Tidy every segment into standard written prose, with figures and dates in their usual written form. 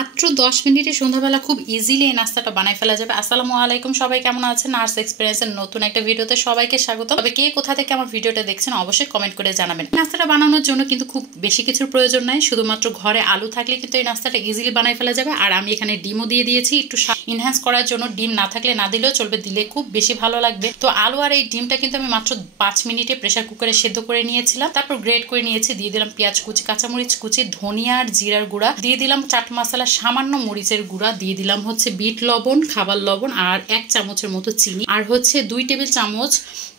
মাত্র 10 মিনিটে সন্ধ্যাবেলা খুব ইজিলি এই নাস্তাটা বানাই ফেলা যাবে। আসসালামু আলাইকুম, সবাই কেমন আছেন? নার্স এক্সপেরিয়েন্সের নতুন একটা ভিডিওতে সবাইকে স্বাগত। তবে কে কোথা থেকে আমার ভিডিওটা দেখছেন অবশ্যই কমেন্ট করে জানাবেন। নাস্তাটা বানানোর জন্য কিন্তু খুব বেশি কিছুর প্রয়োজন নাই, শুধুমাত্র ঘরে আলু থাকলে কিন্তু এই নাস্তাটা ইজিলি বানাই ফেলা যাবে। আর আমি এখানে ডিমও দিয়ে দিয়েছি একটু ইনহ্যান্স করার জন্য। ডিম না থাকলে না দিলেও চলবে, দিলে খুব বেশি ভালো লাগবে। তো আলু আর এই ডিমটা কিন্তু আমি মাত্র 5 মিনিটে প্রেসার কুকারে সেদ্ধ করে নিয়েছিলাম। তারপর গ্রেট করে নিয়েছি, দিয়ে দিলাম পেঁয়াজ কুচি, কাঁচামরিচ কুচি, ধনিয়া আর জিরার গুঁড়া, দিয়ে দিলাম চাট মশলা, সামান্য মরিচের গুঁড়া, দিয়ে দিলাম হচ্ছে বিট লবণ, খাবার লবণ, আর 1 চামচের মতো চিনি, আর হচ্ছে 2 টেবিল চামচ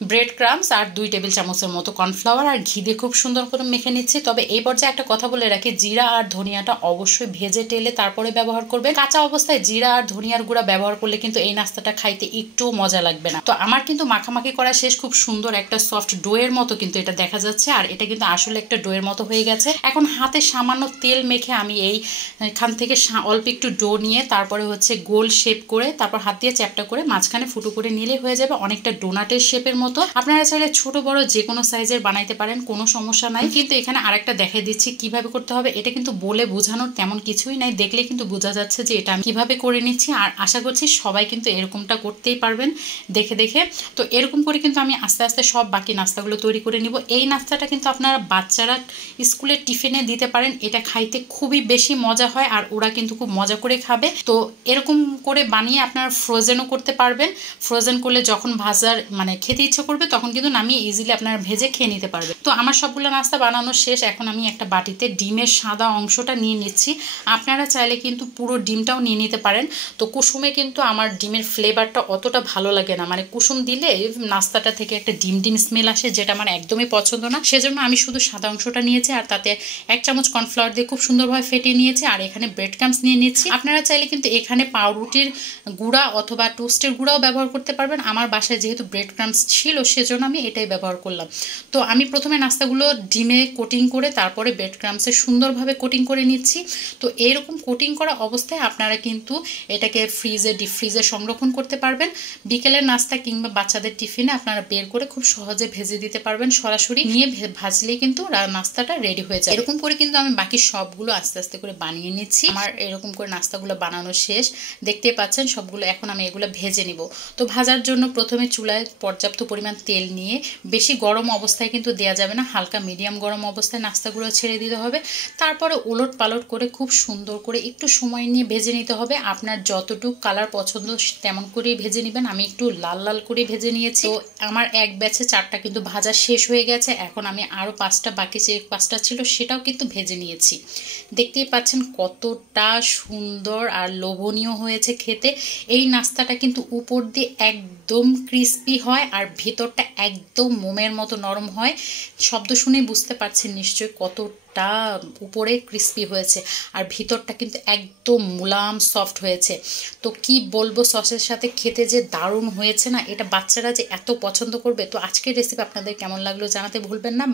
ব্রেড ক্রামস, আর 2 টেবিল চামচের মতো কর্নফ্লাওয়ার, আর ঘি দিয়ে খুব সুন্দর করে মেখে নিচ্ছি। তবে এই পর্যায়ে একটা কথা বলে রাখি, জিরা আর ধনিয়াটা অবশ্যই ভেজে টেলে তারপরে ব্যবহার করবে। কাঁচা অবস্থায় জিরা আর ধনিয়ার গুঁড়া ব্যবহার করলে কিন্তু এই নাস্তাটা খাইতে একটু মজা লাগবে না। তো আমার কিন্তু মাখামাখি করা শেষ, খুব সুন্দর একটা সফট ডোয়ের মতো কিন্তু এটা দেখা যাচ্ছে, আর এটা কিন্তু আসলে একটা ডোয়ের মতো হয়ে গেছে। এখন হাতে সামান্য তেল মেখে আমি এইখান থেকে অল্প একটু ডো নিয়ে তারপরে হচ্ছে গোল শেপ করে তারপর হাত দিয়ে চ্যাপটা করে মাঝখানে ফুটো করে নিলে হয়ে যাবে অনেকটা ডোনাটের শেপের মতো। আপনারা চাইলে ছোট বড় যে কোনো সাইজের বানাইতে পারেন, কোনো সমস্যা নাই। কিন্তু এখানে আরেকটা দেখাই দিচ্ছি কিভাবে করতে হবে। এটা কিন্তু বলে বোঝানোর তেমন কিছুই নাই, দেখলে কিন্তু বোঝা যাচ্ছে যে এটা আমি কিভাবে করে নিচ্ছি। আর আশা করছি সবাই কিন্তু এরকমটা করতেই পারবেন দেখে দেখে। তো এরকম করে কিন্তু আমি আস্তে আস্তে সব বাকি নাস্তাগুলো তৈরি করে নিব। এই নাস্তাটা কিন্তু আপনারা বাচ্চারা স্কুলের টিফিনে দিতে পারেন, এটা খাইতে খুবই বেশি মজা হয় আর ওরা কিন্তু খুব মজা করে খাবে। তো এরকম করে বানিয়ে আপনারা ফ্রোজেনও করতে পারবেন। ফ্রোজেন করলে যখন ভাজার খেতে ইচ্ছে করবে তখন কিন্তু নামিয়ে ইজিলি আপনারা ভেজে খেয়ে নিতে পারবেন। তো আমার সবগুলো নাস্তা বানানো শেষ। এখন আমি একটা বাটিতে ডিমের সাদা অংশটা নিয়ে নিচ্ছি। আপনারা চাইলে কিন্তু পুরো ডিমটাও নিয়ে নিতে পারেন। তো কুসুমে কিন্তু আমার ডিমের ফ্লেভারটা অতটা ভালো লাগে না, কুসুম দিলে নাস্তাটা থেকে একটা ডিম ডিম স্মেল আসে, যেটা আমার একদমই পছন্দ না। সেজন্য আমি শুধু সাদা অংশটা নিয়েছি, আর তাতে 1 চামচ কর্নফ্লাওয়ার দিয়ে খুব সুন্দরভাবে ফেটিয়ে নিয়েছি। আর এখানে ব্রেড ক্রামস নিয়ে নিচ্ছি। আপনারা চাইলে কিন্তু এখানে পাউরুটির গুঁড়া অথবা টোস্টের গুঁড়াও ব্যবহার করতে পারবেন। আমার বাসায় যেহেতু ব্রেড ক্রামস ছিল সেজন্য আমি এটাই ব্যবহার করলাম। তো আমি প্রথমে নাস্তাগুলো ডিমে কোটিং করে তারপরে ব্রেড ক্রামসে সুন্দরভাবে কোটিং করে নিচ্ছি। তো এরকম কোটিং করা অবস্থায় আপনারা কিন্তু এটাকে ডিপ ফ্রিজে সংরক্ষণ করতে পারবেন। বিকেলের নাস্তা কিংবা বাচ্চাদের টিফিনে আপনারা বের করে খুব সহজে ভেজে দিতে পারবেন। সরাসরি নিয়ে ভাজলেই কিন্তু নাস্তাটা রেডি হয়ে যায়। এরকম করে কিন্তু আমি বাকি সবগুলো আস্তে আস্তে করে বানিয়ে নিচ্ছি। আমার এরকম করে নাস্তাগুলো বানানো শেষ, দেখতেই পাচ্ছেন সবগুলো। এখন আমি এগুলো ভেজে নিব। তো ভাজার জন্য প্রথমে চুলায় পর্যাপ্ত পরিমাণ তেল নিয়ে, বেশি গরম অবস্থায় কিন্তু দেওয়া যাবে না, হালকা মিডিয়াম গরম অবস্থায় নাস্তাগুলো ছেড়ে দিতে হবে। তারপরে ওলট পালট করে খুব সুন্দর করে একটু সময় নিয়ে ভেজে নিতে হবে। আপনার যতটুকু কালার পছন্দ তেমন করেই ভেজে নেবেন। আমি একটু লাল লাল করে ভেজে নিয়েছি। তো আমার এক ব্যাচে 4টা কিন্তু ভাজা শেষ হয়ে গেছে। এখন আমি আরও 5টা বাকি যে 5টা ছিল সেটাও কিন্তু ভেজে নিয়েছি। দেখতেই পাচ্ছেন কতটা সুন্দর আর লোভনীয় হয়েছে খেতে। এই নাস্তাটা কিন্তু উপর দিয়ে একদম ক্রিস্পি হয় আর ভেতরটা একদম মোমের মতো নরম হয়। শব্দ শুনেই বুঝতে পারছেন নিশ্চয়ই কতটা উপরে ক্রিস্পি হয়েছে, আর ভিতরটা কিন্তু একদম মুলাম সফট হয়েছে। তো কি বলবো, সসের সাথে খেতে যে দারুণ হয়েছে না, এটা বাচ্চারা যে এত পছন্দ করবে। তো আজকের রেসিপি আপনাদের কেমন লাগলো জানাতে ভুলবেন না।